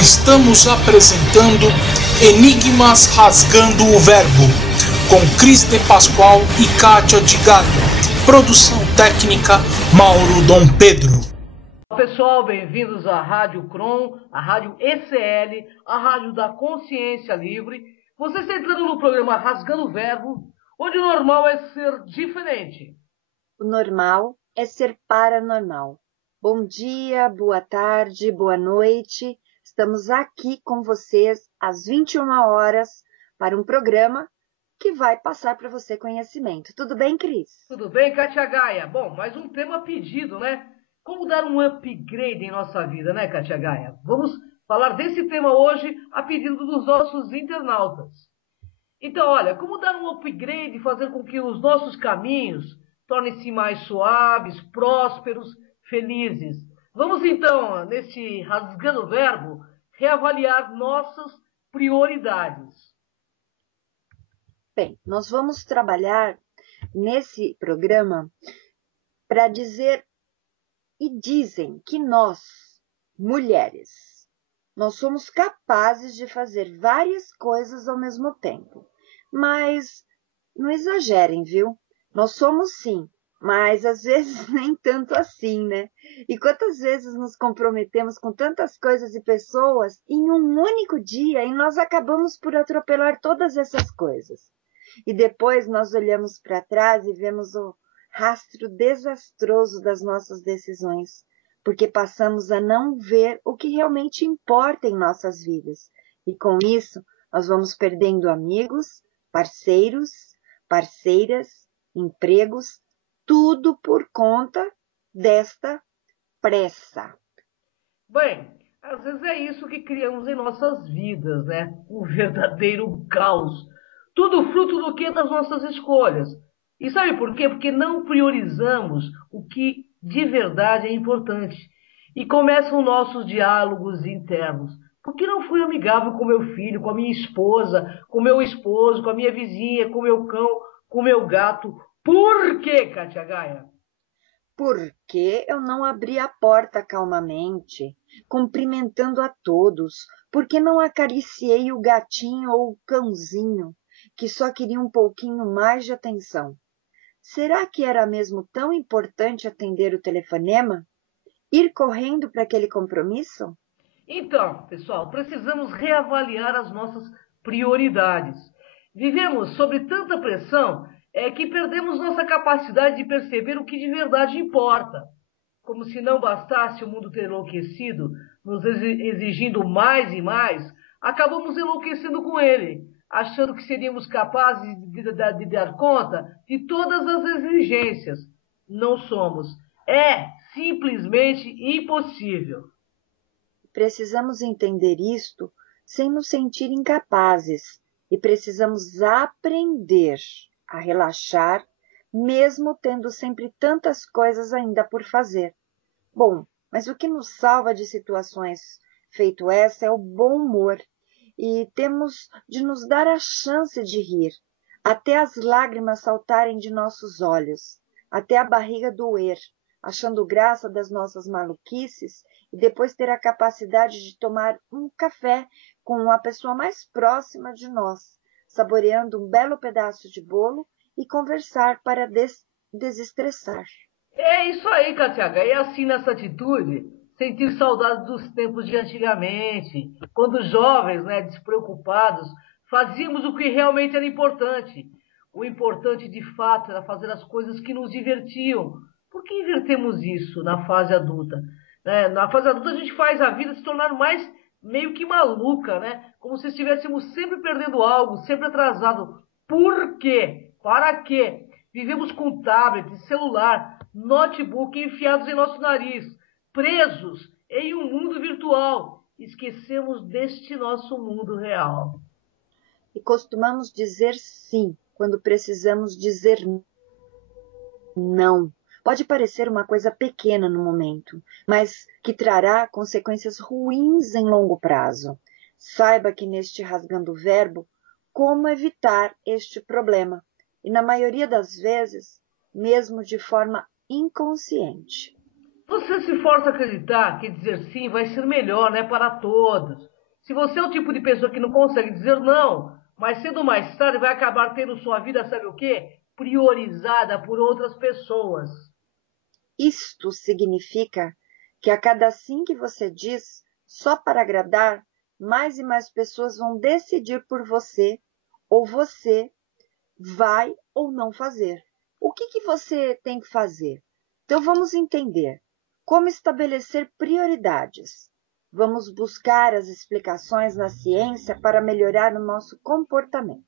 Estamos apresentando Enigmas Rasgando o Verbo, com Cris de Pascoal e Kátia de Galho. Produção técnica Mauro Dom Pedro. Pessoal, bem-vindos à Rádio Cron, a Rádio ECL, a Rádio da Consciência Livre. Você está entrando no programa Rasgando o Verbo, onde o normal é ser diferente. O normal é ser paranormal. Bom dia, boa tarde, boa noite. Estamos aqui com vocês às 21 horas para um programa que vai passar para você conhecimento. Tudo bem, Cris? Tudo bem, Kátia Gaia? Bom, mais um tema pedido, né? Como dar um upgrade em nossa vida, né, Kátia Gaia? Vamos falar desse tema hoje a pedido dos nossos internautas. Então, olha, como dar um upgrade e fazer com que os nossos caminhos tornem-se mais suaves, prósperos, felizes. Vamos então, neste Rasgando o Verbo, reavaliar nossas prioridades. Bem, nós vamos trabalhar nesse programa para dizer e dizem que nós, mulheres, nós somos capazes de fazer várias coisas ao mesmo tempo. Mas não exagerem, viu? Nós somos sim, mas às vezes nem tanto assim, né? E quantas vezes nos comprometemos com tantas coisas e pessoas em um único dia e nós acabamos por atropelar todas essas coisas. E depois nós olhamos para trás e vemos o rastro desastroso das nossas decisões, porque passamos a não ver o que realmente importa em nossas vidas. E com isso, nós vamos perdendo amigos, parceiros, parceiras, empregos, tudo por conta desta pressa. Bem, às vezes é isso que criamos em nossas vidas, né? Um verdadeiro caos. Tudo fruto do que? Das nossas escolhas. E sabe por quê? Porque não priorizamos o que de verdade é importante. E começam nossos diálogos internos. Por que não fui amigável com meu filho, com a minha esposa, com meu esposo, com a minha vizinha, com meu cão, com meu gato? Por quê, Kátia Gaia? Porque eu não abri a porta calmamente, cumprimentando a todos? Porque não acariciei o gatinho ou o cãozinho, que só queria um pouquinho mais de atenção? Será que era mesmo tão importante atender o telefonema? Ir correndo para aquele compromisso? Então, pessoal, precisamos reavaliar as nossas prioridades. Vivemos sob tanta pressão que perdemos nossa capacidade de perceber o que de verdade importa. Como se não bastasse o mundo ter enlouquecido, nos exigindo mais e mais, acabamos enlouquecendo com ele, achando que seríamos capazes de dar conta de todas as exigências. Não somos. É simplesmente impossível. Precisamos entender isto sem nos sentir incapazes e precisamos aprender a relaxar, mesmo tendo sempre tantas coisas ainda por fazer. Bom, mas o que nos salva de situações feito essa é o bom humor e temos de nos dar a chance de rir, até as lágrimas saltarem de nossos olhos, até a barriga doer, achando graça das nossas maluquices e depois ter a capacidade de tomar um café com a pessoa mais próxima de nós, saboreando um belo pedaço de bolo e conversar para desestressar. É isso aí, Catiaga. É assim nessa atitude, sentir saudades dos tempos de antigamente, quando jovens, né, despreocupados, fazíamos o que realmente era importante. O importante, de fato, era fazer as coisas que nos divertiam. Por que invertemos isso na fase adulta? Na fase adulta a gente faz a vida se tornar mais meio que maluca, né? Como se estivéssemos sempre perdendo algo, sempre atrasado. Por quê? Para quê? Vivemos com tablet, celular, notebook enfiados em nosso nariz, presos em um mundo virtual. Esquecemos deste nosso mundo real. E costumamos dizer sim quando precisamos dizer não. Pode parecer uma coisa pequena no momento, mas que trará consequências ruins em longo prazo. Saiba que neste Rasgando o Verbo, como evitar este problema, e na maioria das vezes, mesmo de forma inconsciente. Você se força a acreditar que dizer sim vai ser melhor, né, para todos. Se você é o tipo de pessoa que não consegue dizer não, mas cedo ou mais tarde vai acabar tendo sua vida, sabe o quê? Priorizada por outras pessoas. Isto significa que a cada sim que você diz, só para agradar, mais e mais pessoas vão decidir por você, ou você vai ou não fazer. O que você tem que fazer? Então vamos entender como estabelecer prioridades. Vamos buscar as explicações na ciência para melhorar o nosso comportamento.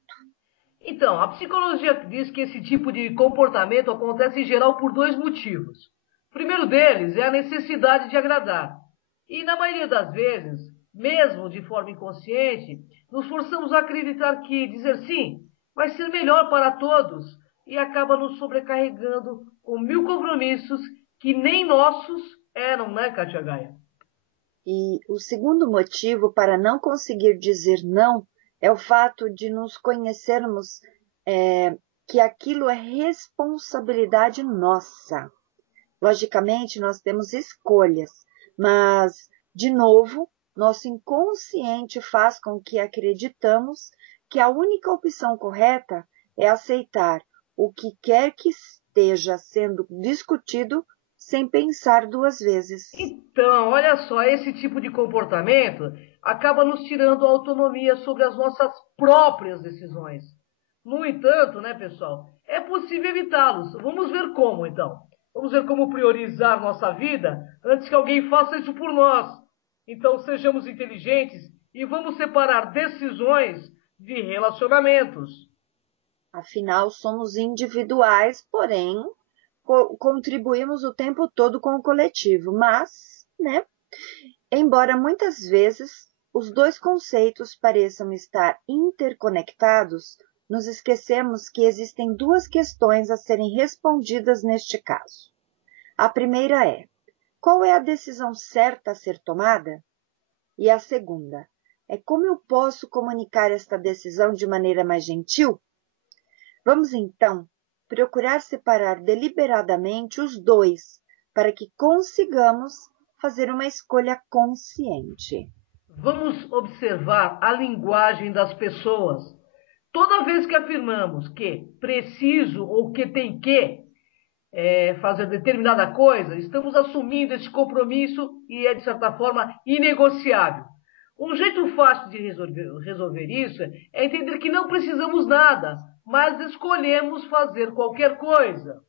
Então, a psicologia diz que esse tipo de comportamento acontece em geral por dois motivos. O primeiro deles é a necessidade de agradar. E na maioria das vezes, mesmo de forma inconsciente, nos forçamos a acreditar que dizer sim vai ser melhor para todos e acaba nos sobrecarregando com mil compromissos que nem nossos eram, né, Katia Gaia? E o segundo motivo para não conseguir dizer não é o fato de nos conhecermos que aquilo é responsabilidade nossa. Logicamente, nós temos escolhas, mas, de novo, nosso inconsciente faz com que acreditamos que a única opção correta é aceitar o que quer que esteja sendo discutido sem pensar duas vezes. Então, olha só, esse tipo de comportamento acaba nos tirando a autonomia sobre as nossas próprias decisões. No entanto, né, pessoal, é possível evitá-los. Vamos ver como, então. Vamos ver como priorizar nossa vida antes que alguém faça isso por nós. Então, sejamos inteligentes e vamos separar decisões de relacionamentos. Afinal, somos individuais, porém, contribuímos o tempo todo com o coletivo. Mas, né, embora muitas vezes os dois conceitos pareçam estar interconectados, nos esquecemos que existem duas questões a serem respondidas neste caso. A primeira é: qual é a decisão certa a ser tomada? E a segunda é: como eu posso comunicar esta decisão de maneira mais gentil? Vamos então procurar separar deliberadamente os dois para que consigamos fazer uma escolha consciente. Vamos observar a linguagem das pessoas. Toda vez que afirmamos que preciso ou que tem que fazer determinada coisa, estamos assumindo esse compromisso e é, de certa forma, inegociável. Um jeito fácil de resolver isso é entender que não precisamos nada, mas escolhemos fazer qualquer coisa.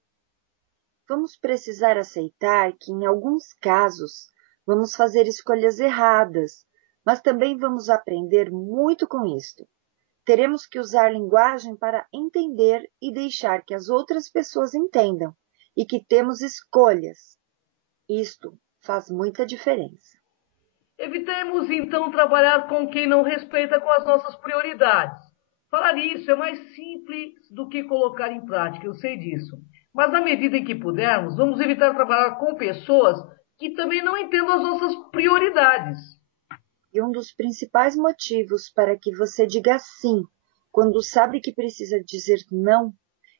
Vamos precisar aceitar que, em alguns casos, vamos fazer escolhas erradas, mas também vamos aprender muito com isto. Teremos que usar linguagem para entender e deixar que as outras pessoas entendam e que temos escolhas. Isto faz muita diferença. Evitemos então trabalhar com quem não respeita com as nossas prioridades. Falar isso é mais simples do que colocar em prática, eu sei disso. Mas na medida em que pudermos, vamos evitar trabalhar com pessoas que também não entendam as nossas prioridades. E um dos principais motivos para que você diga sim quando sabe que precisa dizer não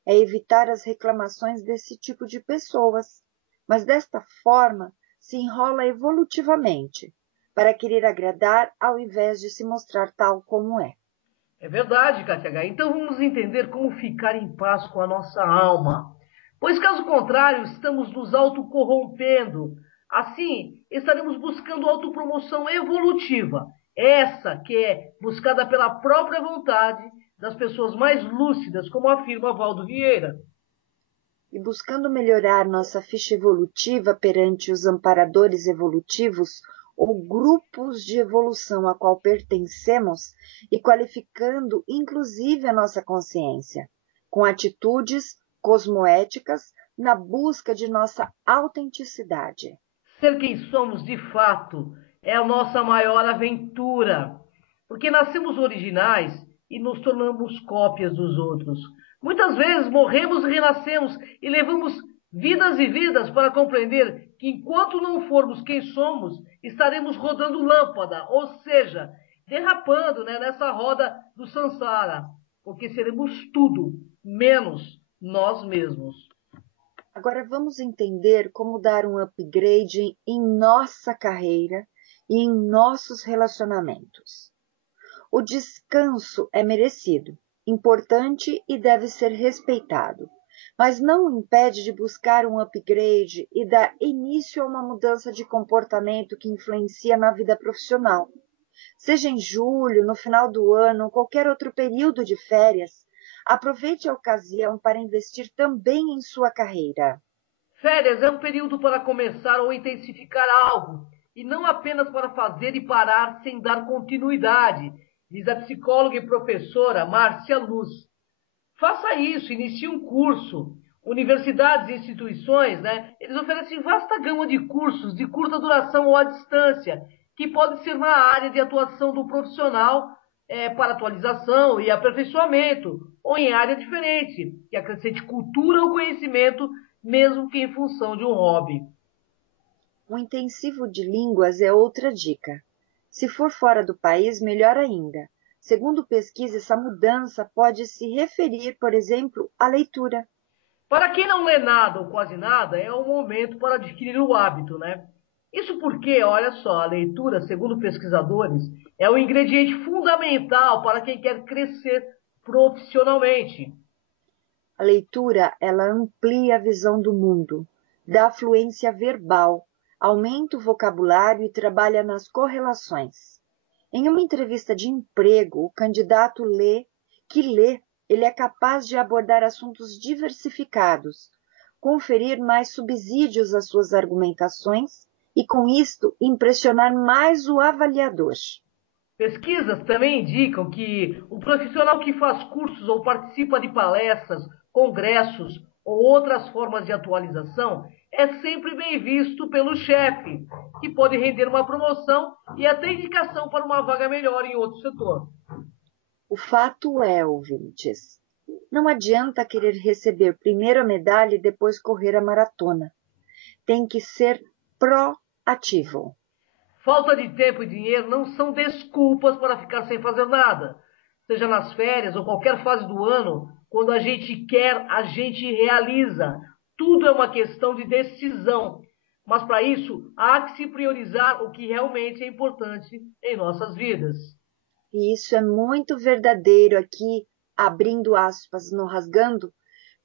é evitar as reclamações desse tipo de pessoas. Mas desta forma, se enrola evolutivamente para querer agradar ao invés de se mostrar tal como é. É verdade, Katia. Então vamos entender como ficar em paz com a nossa alma. Pois caso contrário, estamos nos autocorrompendo. Assim, estaremos buscando autopromoção evolutiva. Essa que é buscada pela própria vontade das pessoas mais lúcidas, como afirma Valdo Vieira. E buscando melhorar nossa ficha evolutiva perante os amparadores evolutivos ou grupos de evolução a qual pertencemos e qualificando inclusive a nossa consciência, com atitudes cosmoéticas na busca de nossa autenticidade. Ser quem somos de fato é a nossa maior aventura, porque nascemos originais e nos tornamos cópias dos outros. Muitas vezes morremos e renascemos e levamos vidas e vidas para compreender que enquanto não formos quem somos, estaremos rodando lâmpada, ou seja, derrapando, né, nessa roda do samsara, porque seremos tudo menos nós mesmos. Agora vamos entender como dar um upgrade em nossa carreira e em nossos relacionamentos. O descanso é merecido, importante e deve ser respeitado, mas não o impede de buscar um upgrade e dar início a uma mudança de comportamento que influencia na vida profissional. Seja em julho, no final do ano ou qualquer outro período de férias, aproveite a ocasião para investir também em sua carreira. Férias é um período para começar ou intensificar algo, e não apenas para fazer e parar sem dar continuidade, diz a psicóloga e professora Márcia Luz. Faça isso, inicie um curso. Universidades e instituições, eles oferecem vasta gama de cursos de curta duração ou à distância, que pode ser na área de atuação do profissional para atualização e aperfeiçoamento, ou em área diferente, que acrescente cultura ou conhecimento, mesmo que em função de um hobby. Um intensivo de línguas é outra dica. Se for fora do país, melhor ainda. Segundo pesquisa, essa mudança pode se referir, por exemplo, à leitura. Para quem não lê nada ou quase nada, é o momento para adquirir o hábito, Isso porque, olha só, a leitura, segundo pesquisadores, é o ingrediente fundamental para quem quer crescer profissionalmente. A leitura, ela amplia a visão do mundo, dá fluência verbal, aumenta o vocabulário e trabalha nas correlações. Em uma entrevista de emprego, o candidato ele é capaz de abordar assuntos diversificados, conferir mais subsídios às suas argumentações e, com isto, impressionar mais o avaliador. Pesquisas também indicam que o profissional que faz cursos ou participa de palestras, congressos ou outras formas de atualização é sempre bem visto pelo chefe, que pode render uma promoção e até indicação para uma vaga melhor em outro setor. O fato é, ouvintes, não adianta querer receber primeiro a medalha e depois correr a maratona. Tem que ser proativo. Falta de tempo e dinheiro não são desculpas para ficar sem fazer nada. Seja nas férias ou qualquer fase do ano, quando a gente quer, a gente realiza. Tudo é uma questão de decisão. Mas para isso, há que se priorizar o que realmente é importante em nossas vidas. E isso é muito verdadeiro aqui, abrindo aspas no rasgando,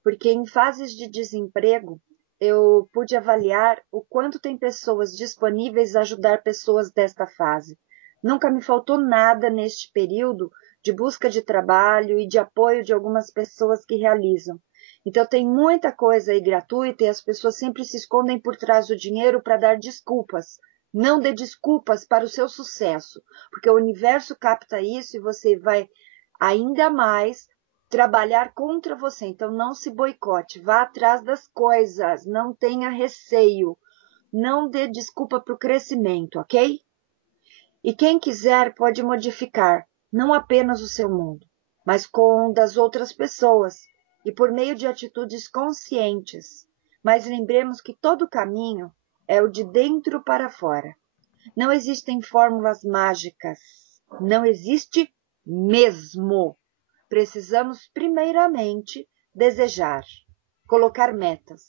porque em fases de desemprego, eu pude avaliar o quanto tem pessoas disponíveis a ajudar pessoas desta fase. Nunca me faltou nada neste período de busca de trabalho e de apoio de algumas pessoas que realizam. Então tem muita coisa aí gratuita e as pessoas sempre se escondem por trás do dinheiro para dar desculpas. Não dê desculpas para o seu sucesso, porque o universo capta isso e você vai ainda mais trabalhar contra você. Então não se boicote, vá atrás das coisas, não tenha receio, não dê desculpa para o crescimento, ok? E quem quiser pode modificar não apenas o seu mundo, mas com o das outras pessoas e por meio de atitudes conscientes. Mas lembremos que todo caminho é o de dentro para fora. Não existem fórmulas mágicas, não existe mesmo. Precisamos, primeiramente, desejar, colocar metas,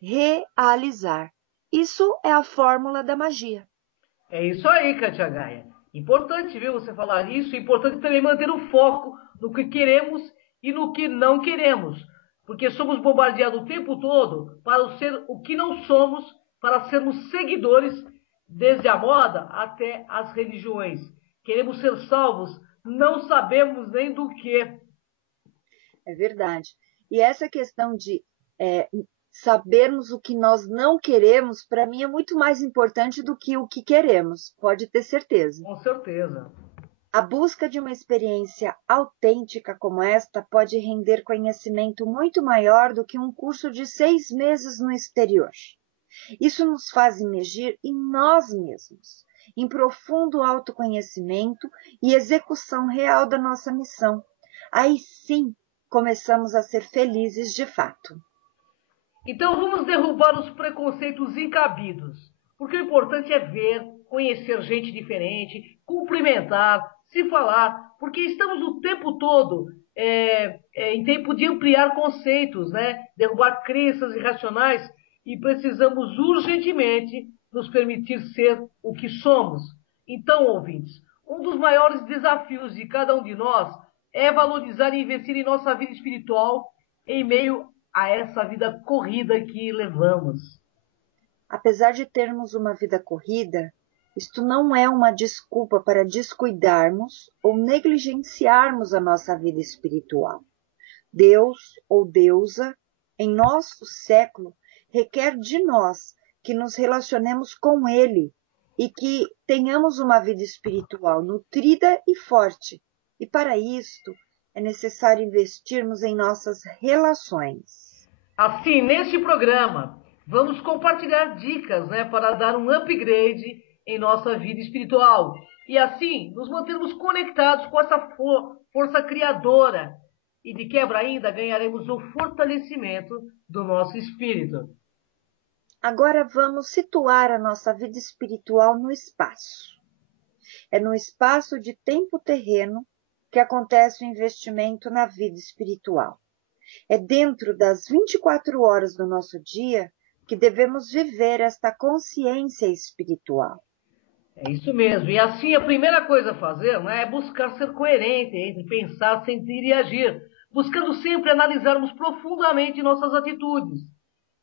realizar. Isso é a fórmula da magia. É isso aí, Katia Gaia. Importante, viu, você falar isso. Importante também manter o foco no que queremos e no que não queremos. Porque somos bombardeados o tempo todo para ser o que não somos, para sermos seguidores, desde a moda até as religiões. Queremos ser salvos, não sabemos nem do que. É verdade. E essa questão de sabermos o que nós não queremos, para mim é muito mais importante do que o que queremos, pode ter certeza. Com certeza. A busca de uma experiência autêntica como esta pode render conhecimento muito maior do que um curso de 6 meses no exterior. Isso nos faz imergir em nós mesmos, em profundo autoconhecimento e execução real da nossa missão. Aí sim começamos a ser felizes de fato. Então vamos derrubar os preconceitos encabidos, porque o importante é ver, conhecer gente diferente, cumprimentar, se falar, porque estamos o tempo todo em tempo de ampliar conceitos, né? Derrubar crenças irracionais e precisamos urgentemente nos permitir ser o que somos. Então, ouvintes, um dos maiores desafios de cada um de nós é valorizar e investir em nossa vida espiritual em meio a essa vida corrida que levamos. Apesar de termos uma vida corrida, isto não é uma desculpa para descuidarmos ou negligenciarmos a nossa vida espiritual. Deus ou deusa, em nosso século, requer de nós que nos relacionemos com Ele e que tenhamos uma vida espiritual nutrida e forte. E para isto é necessário investirmos em nossas relações. Assim, neste programa, vamos compartilhar dicas, né, para dar um upgrade em nossa vida espiritual e assim nos mantermos conectados com essa força criadora e de quebra ainda ganharemos o fortalecimento do nosso espírito. Agora vamos situar a nossa vida espiritual no espaço. É no espaço de tempo terreno que acontece o investimento na vida espiritual. É dentro das 24 horas do nosso dia que devemos viver esta consciência espiritual. É isso mesmo. E assim a primeira coisa a fazer, né, é buscar ser coerente entre pensar, sentir e agir, buscando sempre analisarmos profundamente nossas atitudes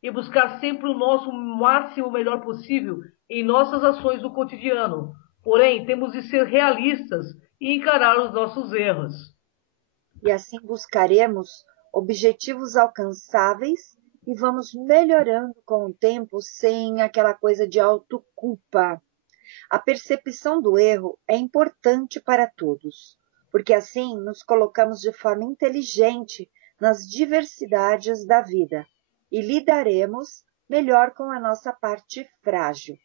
e buscar sempre o nosso máximo melhor possível em nossas ações do cotidiano. Porém, temos de ser realistas e encarar os nossos erros. E assim buscaremos objetivos alcançáveis e vamos melhorando com o tempo sem aquela coisa de autoculpa. A percepção do erro é importante para todos, porque assim nos colocamos de forma inteligente nas diversidades da vida e lidaremos melhor com a nossa parte frágil.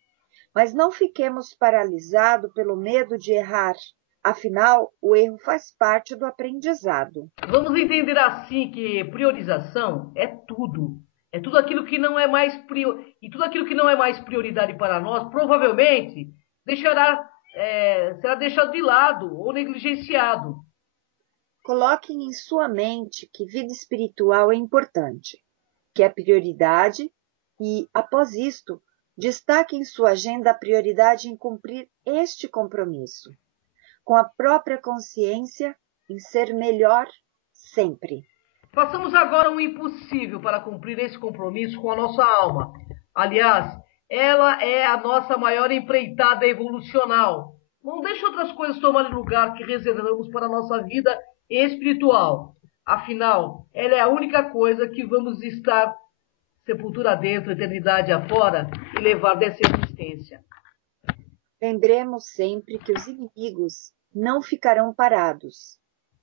Mas não fiquemos paralisados pelo medo de errar. Afinal, o erro faz parte do aprendizado. Vamos entender assim que priorização é tudo. É tudo aquilo que não é mais e tudo aquilo que não é mais prioridade para nós, provavelmente será deixado de lado ou negligenciado. Coloquem em sua mente que vida espiritual é importante, que é prioridade e, após isto, destaque em sua agenda a prioridade em cumprir este compromisso, com a própria consciência em ser melhor sempre. Façamos agora o impossível para cumprir esse compromisso com a nossa alma. Aliás, ela é a nossa maior empreitada evolucional. Não deixe outras coisas tomarem lugar que reservamos para a nossa vida espiritual. Afinal, ela é a única coisa que vamos estar sepultura dentro, eternidade afora e levar dessa existência. Lembremos sempre que os inimigos não ficarão parados.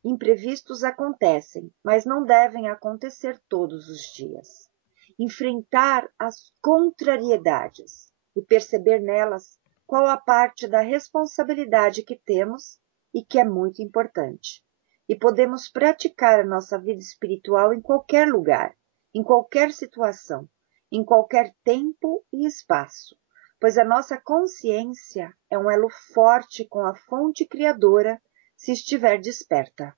Imprevistos acontecem, mas não devem acontecer todos os dias. Enfrentar as contrariedades e perceber nelas qual a parte da responsabilidade que temos e que é muito importante. E podemos praticar a nossa vida espiritual em qualquer lugar, em qualquer situação, em qualquer tempo e espaço, pois a nossa consciência é um elo forte com a fonte criadora se estiver desperta.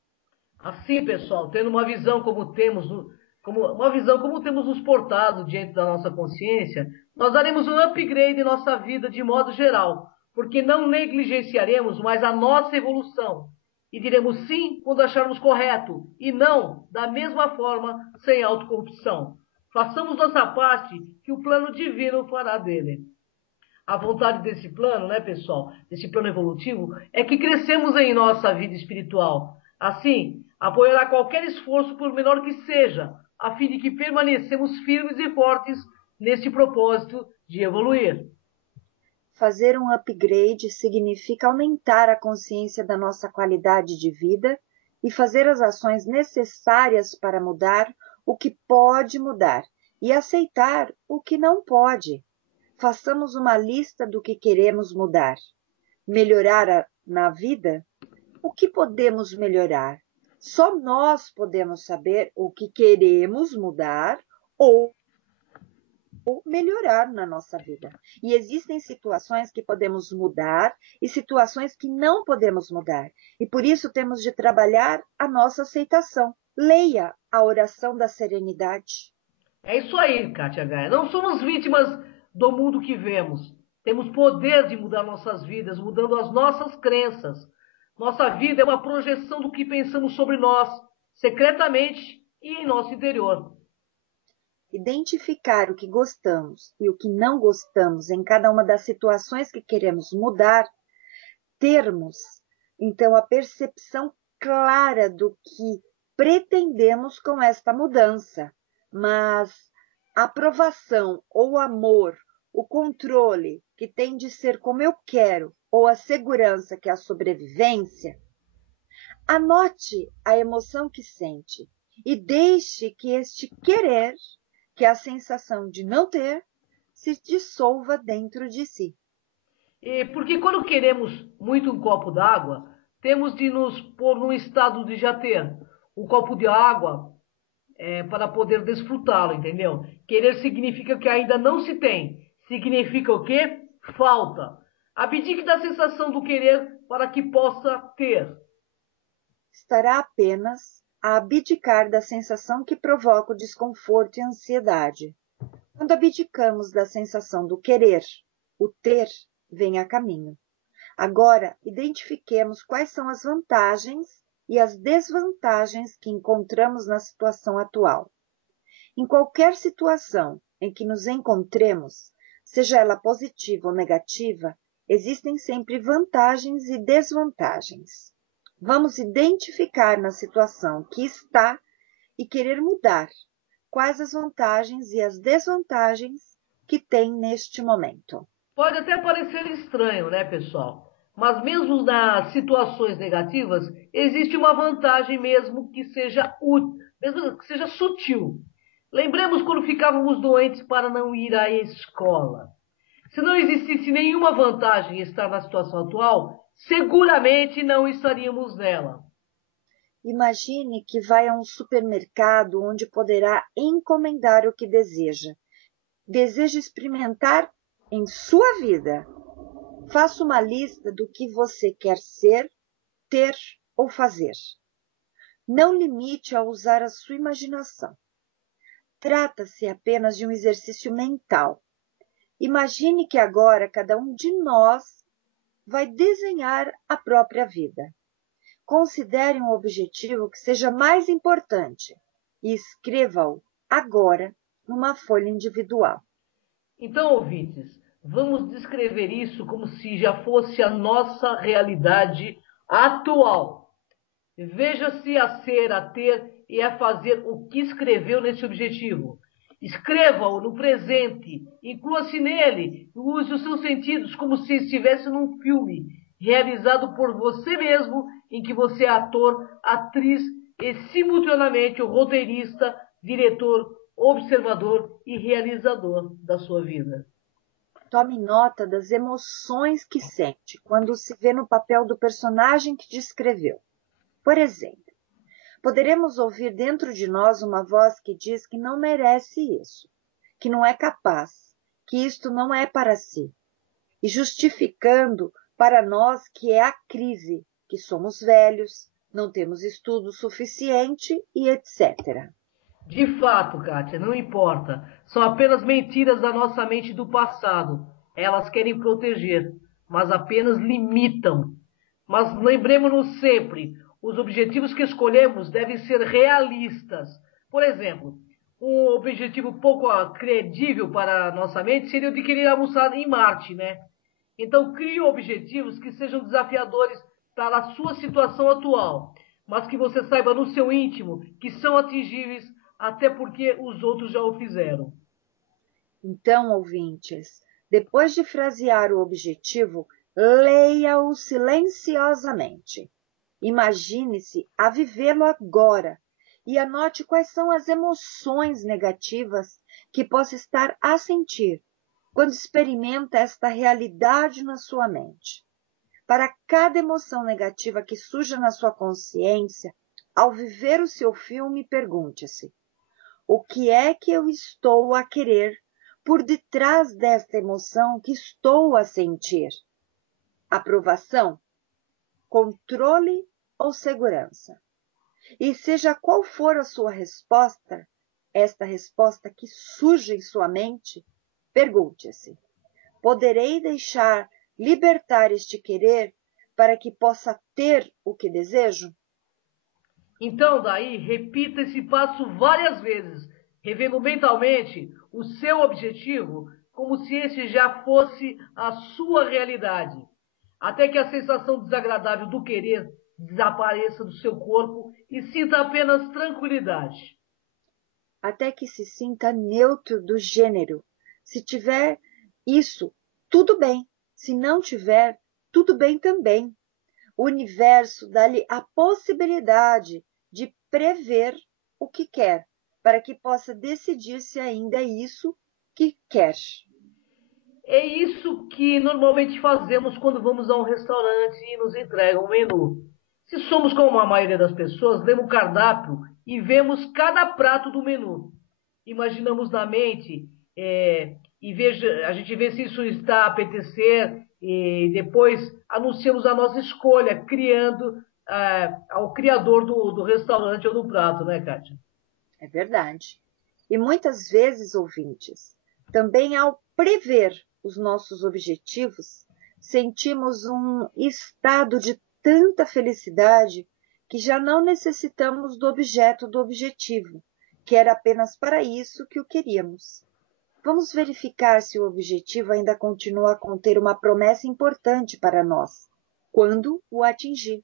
Assim, pessoal, tendo uma visão como temos nos portado diante da nossa consciência, nós daremos um upgrade em nossa vida de modo geral, porque não negligenciaremos mais a nossa evolução e diremos sim quando acharmos correto e não da mesma forma sem autocorrupção. Façamos nossa parte que o plano divino fará dele. A vontade desse plano, né, pessoal, desse plano evolutivo, é que crescemos em nossa vida espiritual. Assim, apoiará qualquer esforço, por menor que seja, a fim de que permanecemos firmes e fortes neste propósito de evoluir. Fazer um upgrade significa aumentar a consciência da nossa qualidade de vida e fazer as ações necessárias para mudar o que pode mudar e aceitar o que não pode. Façamos uma lista do que queremos mudar. Melhorar na vida? O que podemos melhorar? Só nós podemos saber o que queremos mudar ou ou melhorar na nossa vida. E existem situações que podemos mudar e situações que não podemos mudar. E por isso temos de trabalhar a nossa aceitação. Leia a oração da serenidade. É isso aí, Kátia Gaia. Não somos vítimas do mundo que vemos. Temos poder de mudar nossas vidas, mudando as nossas crenças. Nossa vida é uma projeção do que pensamos sobre nós, secretamente e em nosso interior. Identificar o que gostamos e o que não gostamos em cada uma das situações que queremos mudar, termos, então, a percepção clara do que pretendemos com esta mudança, mas a aprovação ou amor, o controle que tem de ser como eu quero, ou a segurança que é a sobrevivência, anote a emoção que sente e deixe que este querer, que é a sensação de não ter, se dissolva dentro de si. E porque quando queremos muito um copo d'água, temos de nos pôr num estado de já ter um copo de água para poder desfrutá-lo, entendeu? Querer significa que ainda não se tem. Significa o quê? Falta. Abdique da sensação do querer para que possa ter. Estará apenas a abdicar da sensação que provoca o desconforto e a ansiedade. Quando abdicamos da sensação do querer, o ter vem a caminho. Agora, identifiquemos quais são as vantagens e as desvantagens que encontramos na situação atual. Em qualquer situação em que nos encontremos, seja ela positiva ou negativa, existem sempre vantagens e desvantagens. Vamos identificar na situação que está e querer mudar quais as vantagens e as desvantagens que tem neste momento. Pode até parecer estranho, né, pessoal? Mas mesmo nas situações negativas, existe uma vantagem mesmo que seja útil, mesmo que seja sutil. Lembremos quando ficávamos doentes para não ir à escola. Se não existisse nenhuma vantagem em estar na situação atual, seguramente não estaríamos nela. Imagine que vai a um supermercado onde poderá encomendar o que deseja. Deseja experimentar em sua vida. Faça uma lista do que você quer ser, ter ou fazer. Não limite a usar a sua imaginação. Trata-se apenas de um exercício mental. Imagine que agora cada um de nós vai desenhar a própria vida. Considere um objetivo que seja mais importante e escreva-o agora numa folha individual. Então, ouvintes, vamos descrever isso como se já fosse a nossa realidade atual. Veja-se a ser, a ter e a fazer o que escreveu nesse objetivo. Escreva-o no presente, inclua-se nele, use os seus sentidos como se estivesse num filme, realizado por você mesmo, em que você é ator, atriz e simultaneamente o roteirista, diretor, observador e realizador da sua vida. Tome nota das emoções que sente quando se vê no papel do personagem que descreveu. Por exemplo, poderemos ouvir dentro de nós uma voz que diz que não merece isso, que não é capaz, que isto não é para si, e justificando para nós que é a crise, que somos velhos, não temos estudo suficiente e etc. De fato, Kátia, não importa. São apenas mentiras da nossa mente do passado. Elas querem proteger, mas apenas limitam. Mas lembremos-nos sempre, os objetivos que escolhemos devem ser realistas. Por exemplo, um objetivo pouco credível para a nossa mente seria o de querer almoçar em Marte, né? Então crie objetivos que sejam desafiadores para a sua situação atual, mas que você saiba no seu íntimo que são atingíveis, até porque os outros já o fizeram. Então, ouvintes, depois de frasear o objetivo, leia-o silenciosamente. Imagine-se a vivê-lo agora e anote quais são as emoções negativas que possa estar a sentir quando experimenta esta realidade na sua mente. Para cada emoção negativa que surja na sua consciência, ao viver o seu filme, pergunte-se: o que é que eu estou a querer por detrás desta emoção que estou a sentir? Aprovação, controle ou segurança? E seja qual for a sua resposta, esta resposta que surge em sua mente, pergunte-se: poderei deixar libertar este querer para que possa ter o que desejo? Então, daí, repita esse passo várias vezes, revendo mentalmente o seu objetivo como se esse já fosse a sua realidade, até que a sensação desagradável do querer desapareça do seu corpo e sinta apenas tranquilidade. Até que se sinta neutro do gênero. Se tiver isso, tudo bem. Se não tiver, tudo bem também. O universo dá-lhe a possibilidade de prever o que quer, para que possa decidir se ainda é isso que quer. É isso que normalmente fazemos quando vamos a um restaurante e nos entregam um menu. Se somos como a maioria das pessoas, lemos o cardápio e vemos cada prato do menu. Imaginamos na mente a gente vê se isso está a apetecer e depois anunciamos a nossa escolha, criando ao criador do restaurante ou do prato, né, Kátia? É verdade. E muitas vezes, ouvintes, também ao prever os nossos objetivos, sentimos um estado de tanta felicidade que já não necessitamos do objeto do objetivo, que era apenas para isso que o queríamos. Vamos verificar se o objetivo ainda continua a conter uma promessa importante para nós, quando o atingir.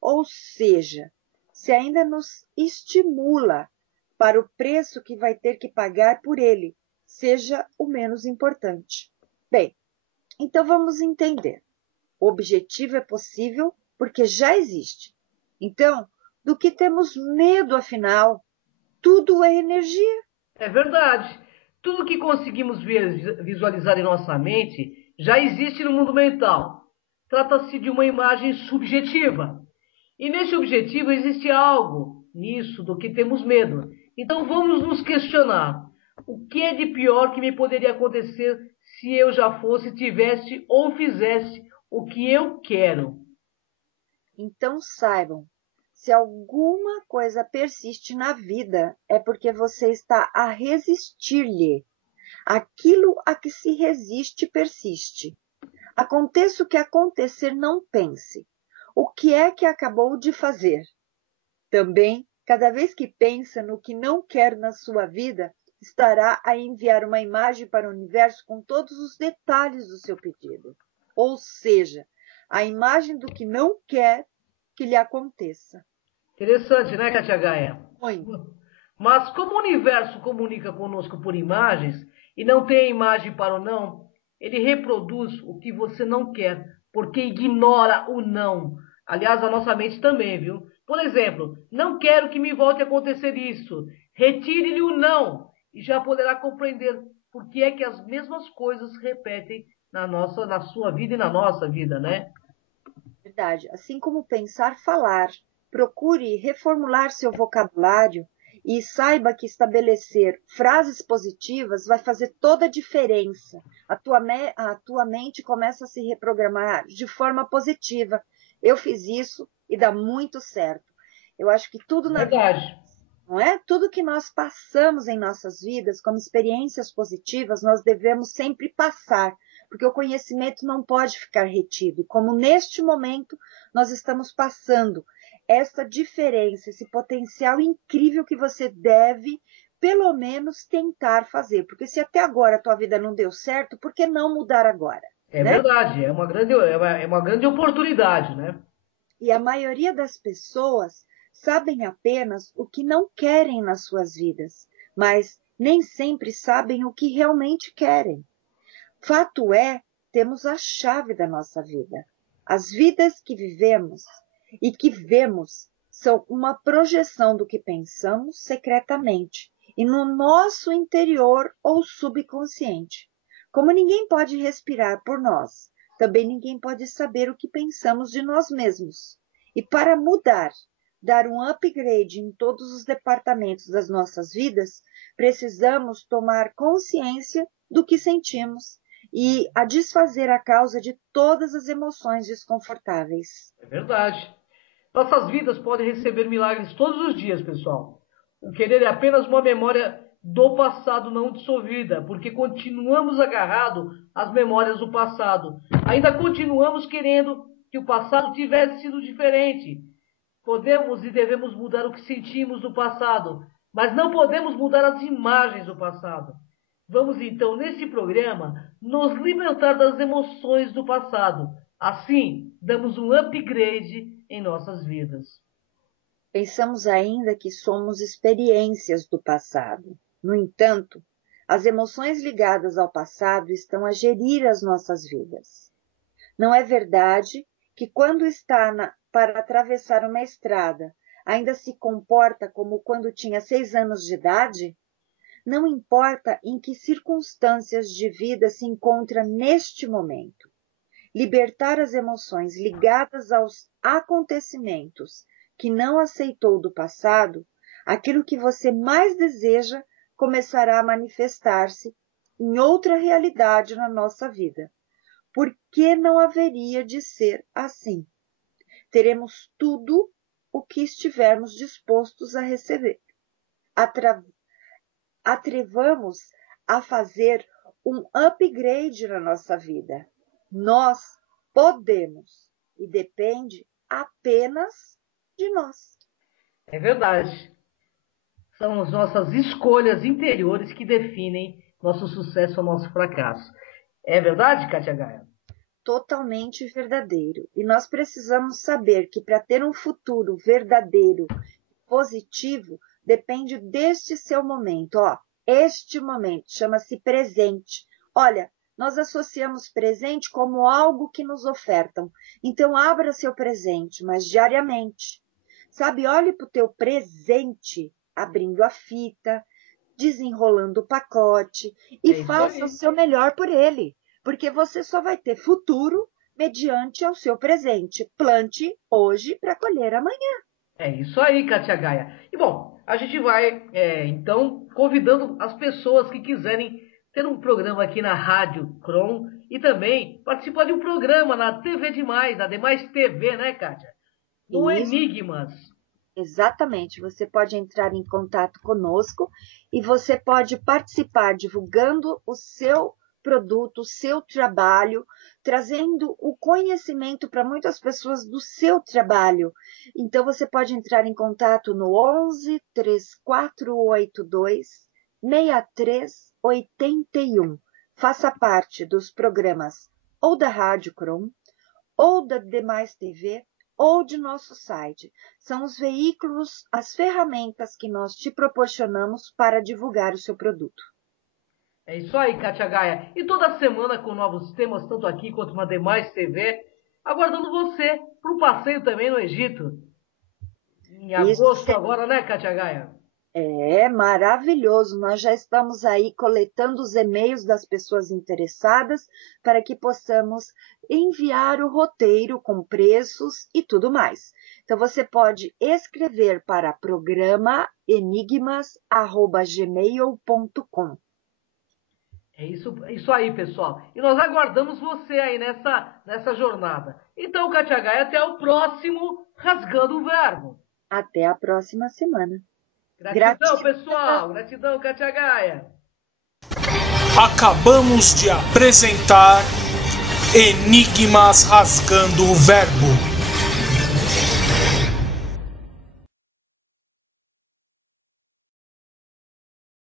Ou seja, se ainda nos estimula para o preço que vai ter que pagar por ele, seja o menos importante. Bem, então vamos entender. O objetivo é possível porque já existe. Então, do que temos medo, afinal? Tudo é energia. É verdade. Tudo que conseguimos visualizar em nossa mente já existe no mundo mental. Trata-se de uma imagem subjetiva. E nesse objetivo existe algo nisso do que temos medo. Então vamos nos questionar: o que é de pior que me poderia acontecer se eu já fosse, tivesse ou fizesse o que eu quero? Então saibam, se alguma coisa persiste na vida, é porque você está a resistir-lhe. Aquilo a que se resiste persiste. Aconteça o que acontecer, não pense. O que é que acabou de fazer? Também, cada vez que pensa no que não quer na sua vida, estará a enviar uma imagem para o universo com todos os detalhes do seu pedido. Ou seja, a imagem do que não quer que lhe aconteça. Interessante, né, Katia Gaia? Muito. Mas como o universo comunica conosco por imagens e não tem a imagem para o não, ele reproduz o que você não quer, porque ignora o não. Aliás, a nossa mente também, viu? Por exemplo, não quero que me volte a acontecer isso. Retire-lhe o não e já poderá compreender por que é que as mesmas coisas se repetem na sua vida e na nossa vida, né? Verdade. Assim como pensar, falar. Procure reformular seu vocabulário e saiba que estabelecer frases positivas vai fazer toda a diferença. A tua mente começa a se reprogramar de forma positiva. Eu fiz isso e dá muito certo. Eu acho que tudo na vida, Verdade. não é? Tudo que nós passamos em nossas vidas, como experiências positivas, nós devemos sempre passar, porque o conhecimento não pode ficar retido. Como neste momento nós estamos passando essa diferença, esse potencial incrível que você deve, pelo menos, tentar fazer. Porque se até agora a tua vida não deu certo, por que não mudar agora? É Né? verdade, é uma grande oportunidade, né? E a maioria das pessoas sabem apenas o que não querem nas suas vidas, mas nem sempre sabem o que realmente querem. Fato é, temos a chave da nossa vida. As vidas que vivemos e que vemos são uma projeção do que pensamos secretamente e no nosso interior ou subconsciente. Como ninguém pode respirar por nós, também ninguém pode saber o que pensamos de nós mesmos. E para mudar, dar um upgrade em todos os departamentos das nossas vidas, precisamos tomar consciência do que sentimos e a desfazer a causa de todas as emoções desconfortáveis. É verdade. Nossas vidas podem receber milagres todos os dias, pessoal. O querer é apenas uma memória do passado não dissolvida, porque continuamos agarrados às memórias do passado. Ainda continuamos querendo que o passado tivesse sido diferente. Podemos e devemos mudar o que sentimos no passado, mas não podemos mudar as imagens do passado. Vamos então, nesse programa, nos libertar das emoções do passado. Assim, damos um upgrade em nossas vidas. Pensamos ainda que somos experiências do passado. No entanto, as emoções ligadas ao passado estão a gerir as nossas vidas. Não é verdade que quando está para atravessar uma estrada ainda se comporta como quando tinha 6 anos de idade? Não importa em que circunstâncias de vida se encontra neste momento. Libertar as emoções ligadas aos acontecimentos que não aceitou do passado, aquilo que você mais deseja começará a manifestar-se em outra realidade na nossa vida. Por que não haveria de ser assim? Teremos tudo o que estivermos dispostos a receber. Atrevamos a fazer um upgrade na nossa vida. Nós podemos e depende apenas de nós. É verdade. São as nossas escolhas interiores que definem nosso sucesso ou nosso fracasso. É verdade, Kátia Gaia? Totalmente verdadeiro. E nós precisamos saber que para ter um futuro verdadeiro, positivo, depende deste seu momento. Este momento chama-se presente. Olha, nós associamos presente como algo que nos ofertam. Então, abra seu presente, mas diariamente. Sabe, olhe para o teu presente, abrindo a fita, desenrolando o pacote e faça o seu melhor por ele. Porque você só vai ter futuro mediante ao seu presente. Plante hoje para colher amanhã. É isso aí, Kátia Gaia. E bom, a gente vai, então, convidando as pessoas que quiserem ter um programa aqui na Rádio Kron e também participar de um programa na TV Demais, na Demais TV, né, Kátia? No Enigmas. Exatamente. Você pode entrar em contato conosco e você pode participar divulgando o seu produto, o seu trabalho, trazendo o conhecimento para muitas pessoas do seu trabalho. Então, você pode entrar em contato no 11 3482 6381. Faça parte dos programas ou da Rádio Kron, ou da Demais TV, ou de nosso site. São os veículos, as ferramentas que nós te proporcionamos para divulgar o seu produto. É isso aí, Kátia Gaia. E toda semana com novos temas, tanto aqui quanto na Demais TV, aguardando você para um passeio também no Egito. Em agosto agora, né, Kátia Gaia? É maravilhoso. Nós já estamos aí coletando os e-mails das pessoas interessadas para que possamos enviar o roteiro com preços e tudo mais. Então, você pode escrever para programa enigmas@gmail.com. É isso aí, pessoal. E nós aguardamos você aí nessa jornada. Então, Kátia Gaia, até o próximo Rasgando o Verbo. Até a próxima semana. Gratidão, pessoal. Gratidão, Kátia Gaia. Acabamos de apresentar Enigmas Rasgando o Verbo.